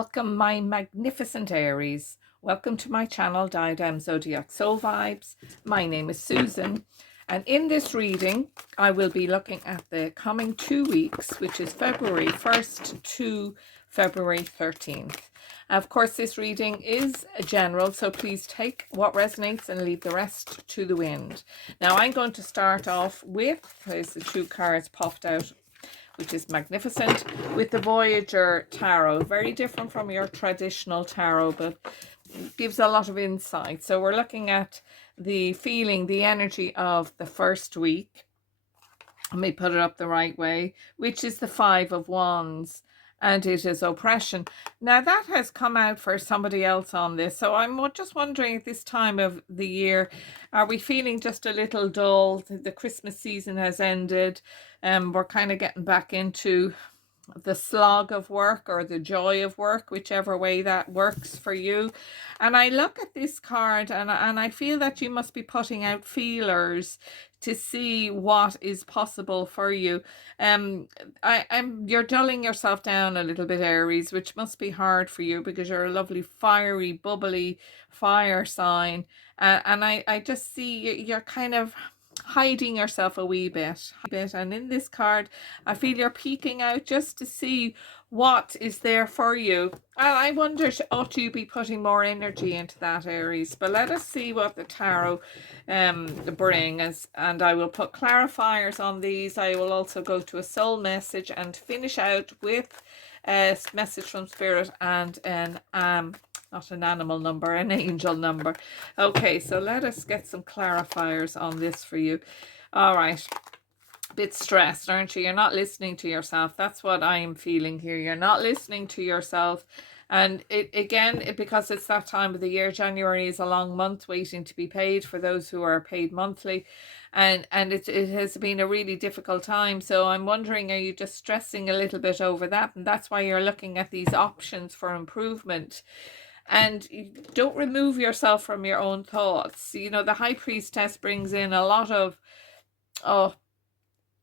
Welcome, my magnificent Aries. Welcome to my channel, Diadem Zodiac Soul Vibes. My name is Susan, and in this reading, I will be looking at the coming 2 weeks, which is February 1st to February 13th. Of course, this reading is general, so please take what resonates and leave the rest to the wind. Now, I'm going to start off with, there's the 2 cards popped out, which is magnificent, with the Voyager Tarot. Very different from your traditional tarot, but gives a lot of insight. So we're looking at the feeling, the energy of the first week. Let me put it up the right way, which is the 5 of Wands. And it is oppression. Now that has come out for somebody else on this. So I'm just wondering at this time of the year, are we feeling just a little dull? The Christmas season has ended. We're kind of getting back into the slog of work or the joy of work, whichever way that works for you. And I look at this card and I feel that you must be putting out feelers to see what is possible for you. You're dulling yourself down a little bit, Aries, which must be hard for you because you're a lovely fiery, bubbly fire sign. And I just see you're kind of hiding yourself a wee bit. And in this card, I feel you're peeking out just to see what is there for you. And I wonder, ought you be putting more energy into that, Aries? But let us see what the tarot brings. And I will put clarifiers on these. I will also go to a soul message and finish out with a message from Spirit and an not an animal number, an angel number. Okay, so let us get some clarifiers on this for you. All right. Bit stressed, aren't you? You're not listening to yourself. That's what I am feeling here. You're not listening to yourself. And because it's that time of the year, January is a long month waiting to be paid for those who are paid monthly. And it has been a really difficult time. So I'm wondering, are you just stressing a little bit over that? And that's why you're looking at these options for improvement. And don't remove yourself from your own thoughts. You know, the High Priestess brings in a lot of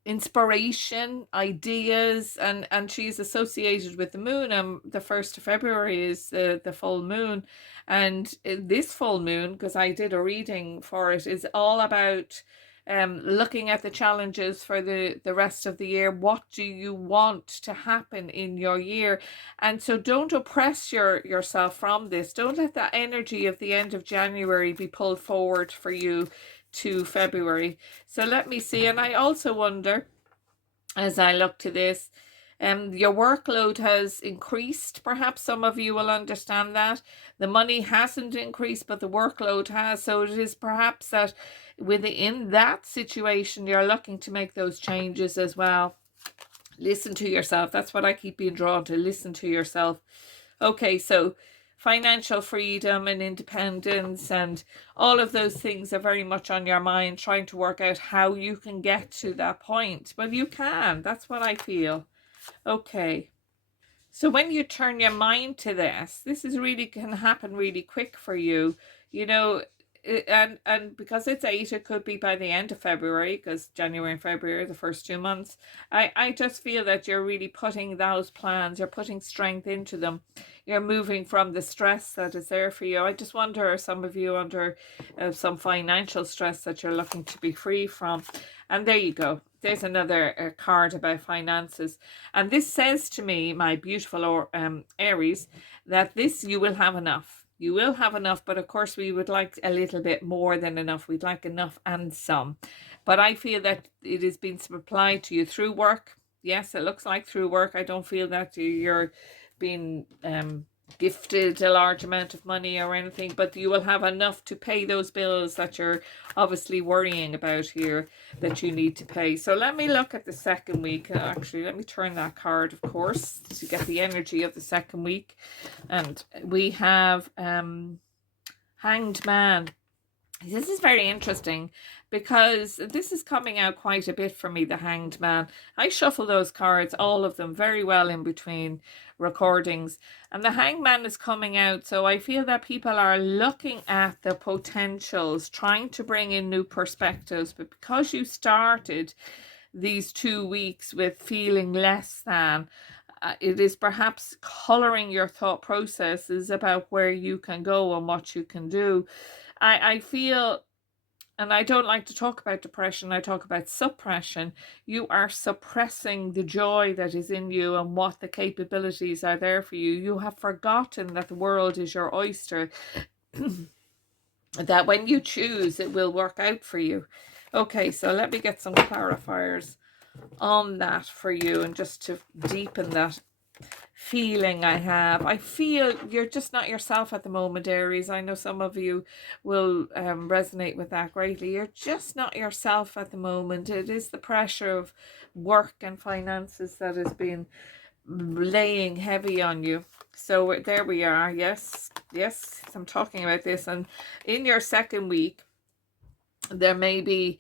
inspiration, ideas, and she's associated with the moon. The 1st of February is the full moon. And this full moon, because I did a reading for it, is all about looking at the challenges for the rest of the year. What do you want to happen in your year? And so don't oppress yourself from this. Don't let that energy of the end of January be pulled forward for you to February. So let me see. And I also wonder, as I look to this, your workload has increased. Perhaps some of you will understand that. The money hasn't increased, but the workload has. So it is perhaps that within that situation, you're looking to make those changes as well. Listen to yourself. That's what I keep being drawn to. Listen to yourself. Okay, so financial freedom and independence and all of those things are very much on your mind, trying to work out how you can get to that point. Well, you can. That's what I feel. Okay. So when you turn your mind to this is really can happen really quick for you. You know, and because it's 8, it could be by the end of February, because January and February are the first 2 months. I just feel that you're really putting those plans, you're putting strength into them. You're moving from the stress that is there for you. I just wonder, are some of you under some financial stress that you're looking to be free from? And there you go. There's another card about finances. And this says to me, my beautiful Aries, that you will have enough. You will have enough, but of course we would like a little bit more than enough. We'd like enough and some. But I feel that it has been supplied to you through work. Yes, it looks like through work. I don't feel that you're being gifted a large amount of money or anything, but you will have enough to pay those bills that you're obviously worrying about here that you need to pay. So let me look at the second week. Actually, let me turn that card, of course, to get the energy of the second week. And we have Hanged Man. This is very interesting because this is coming out quite a bit for me, the Hanged Man. I shuffle those cards, all of them, very well in between recordings. And the Hanged Man is coming out. So I feel that people are looking at the potentials, trying to bring in new perspectives. But because you started these 2 weeks with feeling less than, It is perhaps coloring your thought processes about where you can go and what you can do. I feel, and I don't like to talk about depression, I talk about suppression. You are suppressing the joy that is in you and what the capabilities are there for you. You have forgotten that the world is your oyster, that when you choose, it will work out for you. Okay, so let me get some clarifiers on that for you, and just to deepen that feeling I have. I feel you're just not yourself at the moment, Aries. I know some of you will resonate with that greatly. You're just not yourself at the moment. It is the pressure of work and finances that has been laying heavy on you. So there we are. Yes, I'm talking about this. And in your second week, there may be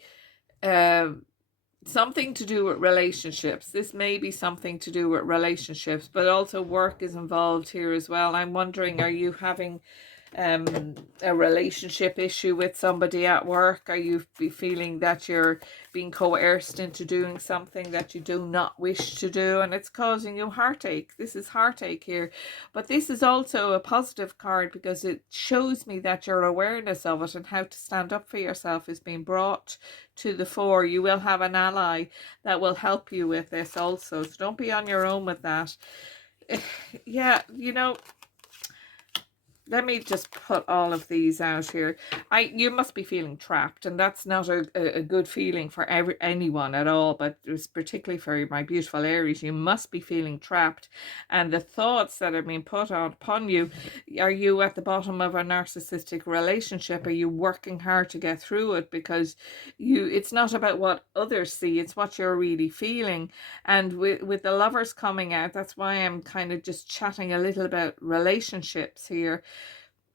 something to do with relationships. This may be something to do with relationships, but also work is involved here as well. I'm wondering, are you having a relationship issue with somebody at work? Are you feeling that you're being coerced into doing something that you do not wish to do, and it's causing you heartache? This is heartache here, but this is also a positive card because it shows me that your awareness of it and how to stand up for yourself is being brought to the fore. You will have an ally that will help you with this also, so don't be on your own with that. Yeah, you know, let me just put all of these out here. You must be feeling trapped, and that's not a good feeling for anyone at all, but it's particularly for my beautiful Aries. You must be feeling trapped, and the thoughts that are being put upon you, are you at the bottom of a narcissistic relationship? Are you working hard to get through it? Because it's not about what others see, it's what you're really feeling. And with the Lovers coming out, that's why I'm kind of just chatting a little about relationships here.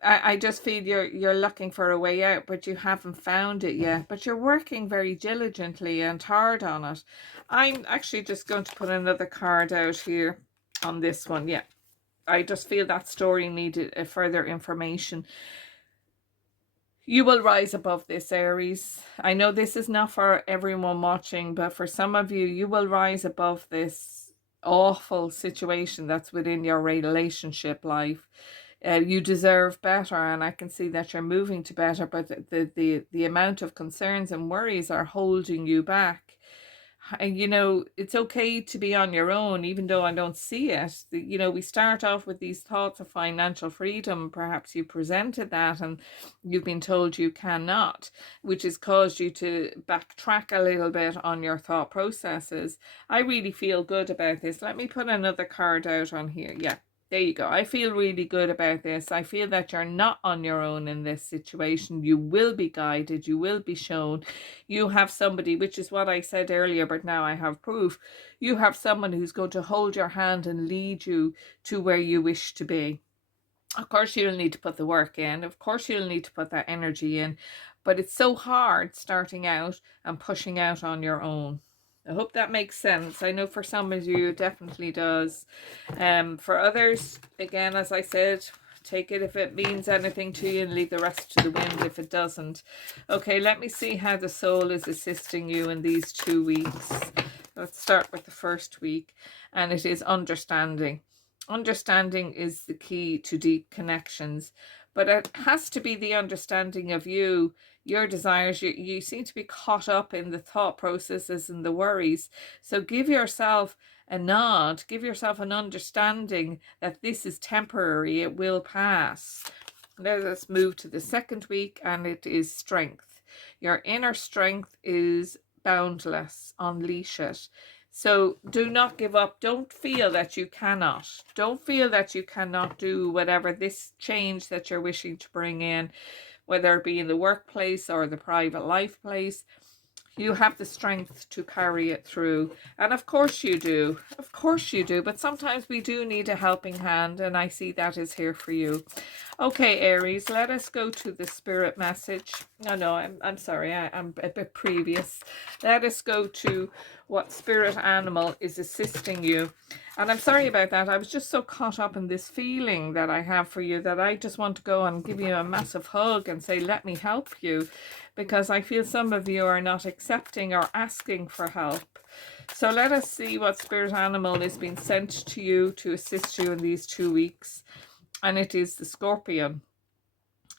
I just feel you're looking for a way out, but you haven't found it yet. But you're working very diligently and hard on it. I'm actually just going to put another card out here on this one. Yeah, I just feel that story needed a further information. You will rise above this, Aries. I know this is not for everyone watching, but for some of you, you will rise above this awful situation that's within your relationship life. You deserve better, and I can see that you're moving to better, but the amount of concerns and worries are holding you back. And you know, it's okay to be on your own, even though I don't see it. You know, we start off with these thoughts of financial freedom. Perhaps you presented that and you've been told you cannot, which has caused you to backtrack a little bit on your thought processes. I really feel good about this. Let me put another card out on here. Yeah. There you go. I feel really good about this. I feel that you're not on your own in this situation. You will be guided. You will be shown. You have somebody, which is what I said earlier, but now I have proof. You have someone who's going to hold your hand and lead you to where you wish to be. Of course, you'll need to put the work in. Of course, you'll need to put that energy in. But it's so hard starting out and pushing out on your own. I hope that makes sense. I know for some of you, it definitely does. For others, again, as I said, take it if it means anything to you and leave the rest to the wind if it doesn't. Okay, let me see how the soul is assisting you in these 2 weeks. Let's start with the first week, and it is understanding. Understanding is the key to deep connections, but it has to be the understanding of you, your desires. You seem to be caught up in the thought processes and the worries. So give yourself a nod, give yourself an understanding that this is temporary, it will pass. Let us move to the second week, and it is strength. Your inner strength is boundless. Unleash it. So do not give up. Don't feel that you cannot. Don't feel that you cannot do whatever this change that you're wishing to bring in, whether it be in the workplace or the private life place. You have the strength to carry it through. And of course you do. Of course you do. But sometimes we do need a helping hand, and I see that is here for you. Okay, Aries, let us go to the spirit message. No, I'm sorry, I'm a bit previous. Let us go to what spirit animal is assisting you. And I'm sorry about that. I was just so caught up in this feeling that I have for you that I just want to go and give you a massive hug and say, let me help you. Because I feel some of you are not accepting or asking for help. So let us see what spirit animal is being sent to you to assist you in these 2 weeks. And it is the Scorpion.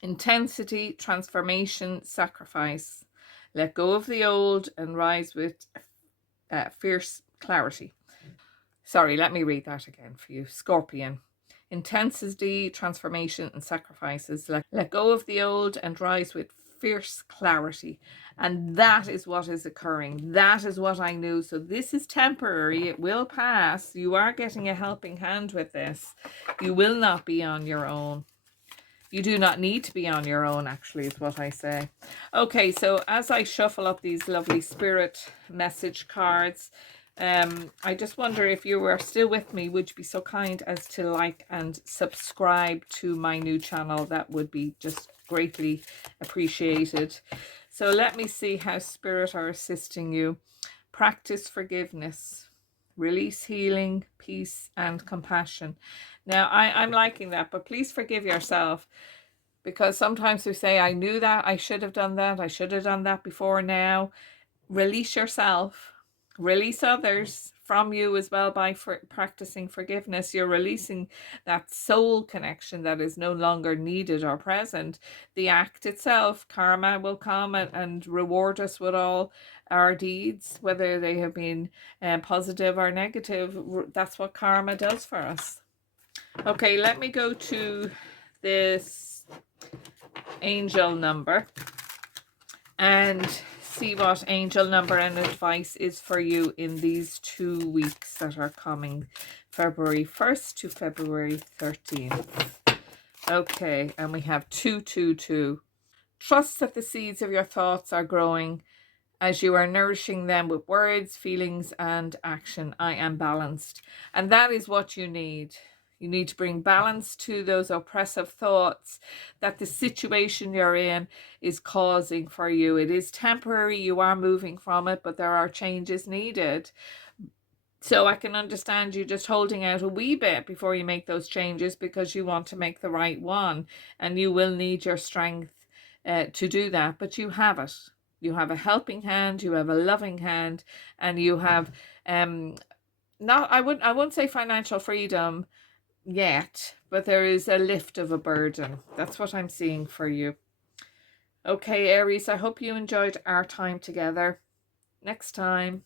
Intensity, transformation, sacrifice. Let go of the old and rise with fierce clarity. Sorry, let me read that again for you. Scorpion. Intensity, transformation, and sacrifices. Let go of the old and rise with fierce clarity. And that is what is occurring. That is what I knew. So this is temporary. It will pass. You are getting a helping hand with this. You will not be on your own. You do not need to be on your own, actually, is what I say. Okay, so as I shuffle up these lovely spirit message cards, I just wonder if you were still with me, would you be so kind as to like and subscribe to my new channel? That would be just greatly appreciated. So let me see how spirit are assisting you. Practice forgiveness. Release healing, peace, and compassion. Now, I'm liking that, but please forgive yourself, because sometimes we say, I knew that, I should have done that, I should have done that before now. Release yourself, release others from you as well by practicing forgiveness. You're releasing that soul connection that is no longer needed or present. The act itself, karma will come and reward us with all our deeds, whether they have been positive or negative. That's what karma does for us. Okay, let me go to this angel number and see what angel number and advice is for you in these 2 weeks that are coming, February 1st to February 13th. Okay, and we have 222. Trust that the seeds of your thoughts are growing as you are nourishing them with words, feelings, and action. I am balanced. And that is what you need. You need to bring balance to those oppressive thoughts that the situation you're in is causing for you. It is temporary. You are moving from it, but there are changes needed. So I can understand you just holding out a wee bit before you make those changes, because you want to make the right one, and you will need your strength to do that, but you have it. You have a helping hand, you have a loving hand, and you have I wouldn't say financial freedom yet, but there is a lift of a burden. That's what I'm seeing for you. Okay, Aries, I hope you enjoyed our time together. Next time.